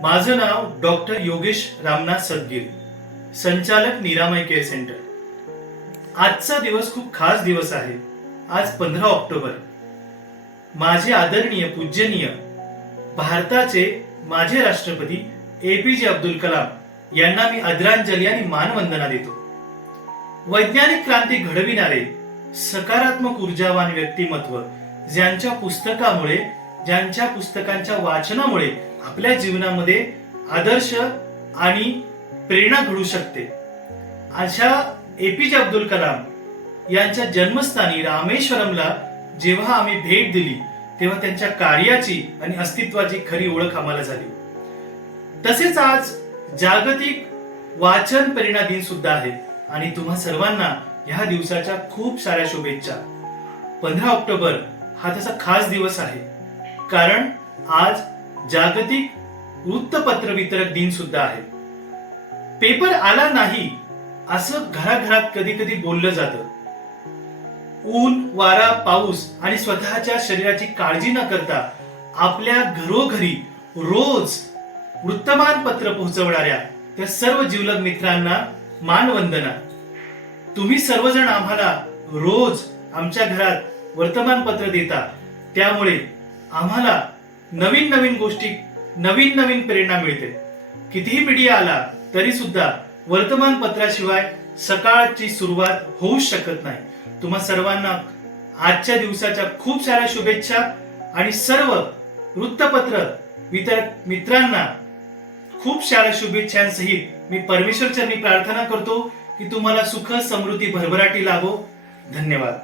माझं नाव डॉक्टर योगेश रामनाथ सदगीर, संचालक निरामय केअर सेंटर. आजचा दिवस खूप खास दिवस आहे. आज 15 ऑक्टोबर. माझे आदरणीय पूजनीय भारताचे माजी राष्ट्रपती APJ अब्दुल कलाम यांना मी आदरांजली आणि मानवंदना देतो. वैज्ञानिक क्रांती घडविणारे सकारात्मक ऊर्जावान व्यक्तिमत्व, ज्यांच्या पुस्तकांच्या वाचनामुळे आपल्या जीवनामध्ये आदर्श आणि प्रेरणा घडू शकते, अशा APJ अब्दुल कलाम यांच्या जन्मस्थानी रामेश्वरमला जेव्हा आम्ही भेट दिली तेव्हा त्यांच्या कार्याची आणि अस्तित्वाची खरी ओळख आम्हाला झाली. तसेच आज जागतिक वाचन प्रेरणा दिन सुद्धा आहे आणि तुम्हा सर्वांना ह्या दिवसाच्या खूप साऱ्या शुभेच्छा. 15 ऑक्टोबर हा त्याचा खास दिवस आहे, कारण आज जागतिक वृत्तपत्र वितरक दिन सुद्धा आहे. पेपर आला नाही असं घराघरात कधी कधी बोललं जातं. ऊन, वारा, पाऊस आणि स्वतःच्या शरीराची काळजी न करता आपल्या घरोघरी रोज वृत्तमानपत्र पोहोचवणाऱ्या त्या सर्व जिवलग मित्रांना मानवंदना. तुम्ही सर्वजण आम्हाला रोज आमच्या घरात वर्तमानपत्र देता, त्यामुळे आम्हाला नवीन नवीन गोष्टी, नवीन नवीन प्रेरणा मिळते. कितीही मीडिया आला तरी सुद्धा वर्तमानपत्राशिवाय सकाळची सुरुवात होऊच शकत नाही. तुम्हा सर्वांना आजच्या दिवसाच्या खूप साऱ्या शुभेच्छा आणि सर्व वृत्तपत्र वितरक मित्रांना खूप साऱ्या शुभेच्छांसहित मी परमेश्वर चरणी प्रार्थना करतो की तुम्हाला सुख, समृद्धी, भरभराटी लाभो. धन्यवाद.